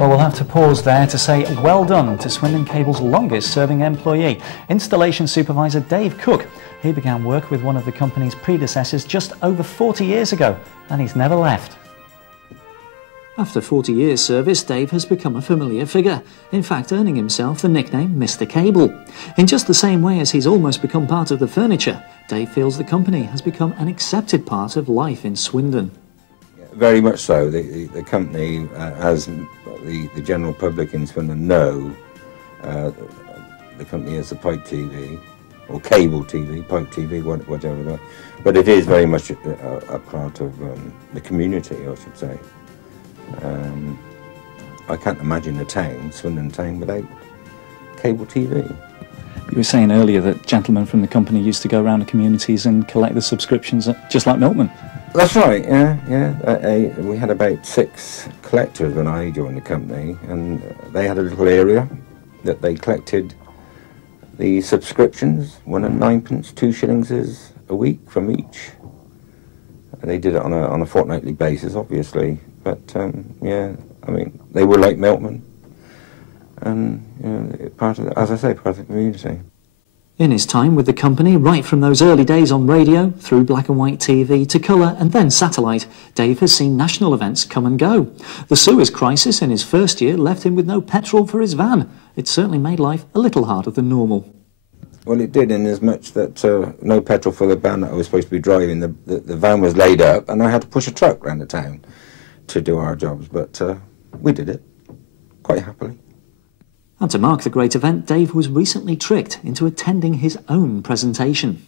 Well, we'll have to pause there to say well done to Swindon Cable's longest serving employee, installation supervisor Dave Cook. He began work with one of the company's predecessors just over 40 years ago, and he's never left. After 40 years' service, Dave has become a familiar figure, in fact earning himself the nickname Mr. Cable. In just the same way as he's almost become part of the furniture, Dave feels the company has become an accepted part of life in Swindon. Very much so. The company, as the general public in Swindon know, the company is the pipe TV, or cable TV, pipe TV, whatever. But it is very much a part of the community, I should say. I can't imagine the town, Swindon town, without cable TV. You were saying earlier that gentlemen from the company used to go around the communities and collect the subscriptions, just like milkmen. That's right, yeah. We had about 6 collectors when I joined the company, and they had a little area that they collected the subscriptions, 1 and 9pence, 2 shillings a week from each. They did it on a fortnightly basis, obviously, but yeah, I mean, they were like milkmen, and you know, part of as I say, part of the community. In his time with the company, right from those early days on radio, through black and white TV to colour and then satellite, Dave has seen national events come and go. The Suez crisis in his first year left him with no petrol for his van. It certainly made life a little harder than normal. Well, it did, in as much that no petrol for the van that I was supposed to be driving. The van was laid up, and I had to push a truck around the town to do our jobs, but we did it quite happily. And to mark the great event, Dave was recently tricked into attending his own presentation.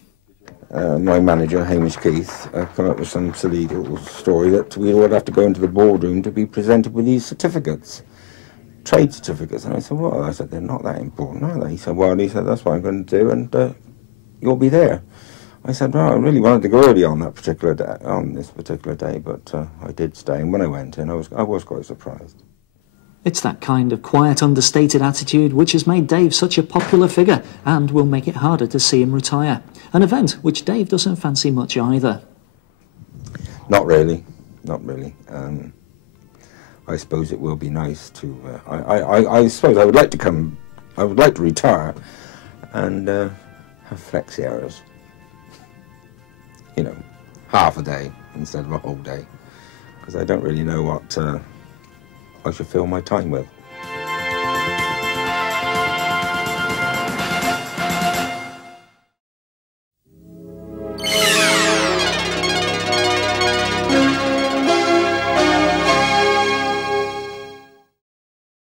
My manager, Hamish Keith, came up with some silly little story that we would have to go into the boardroom to be presented with these certificates, trade certificates. And I said, well, I said, they're not that important, are they? He said, well, that's what I'm going to do, and you'll be there. I said, well, I really wanted to go early on this particular day, but I did stay. And when I went in, I was quite surprised. It's that kind of quiet, understated attitude which has made Dave such a popular figure and will make it harder to see him retire. An event which Dave doesn't fancy much either. Not really, not really. I suppose it will be nice to. I suppose I would like to come. I would like to retire and have flexi hours. You know, half a day instead of a whole day, because I don't really know what I should fill my time with.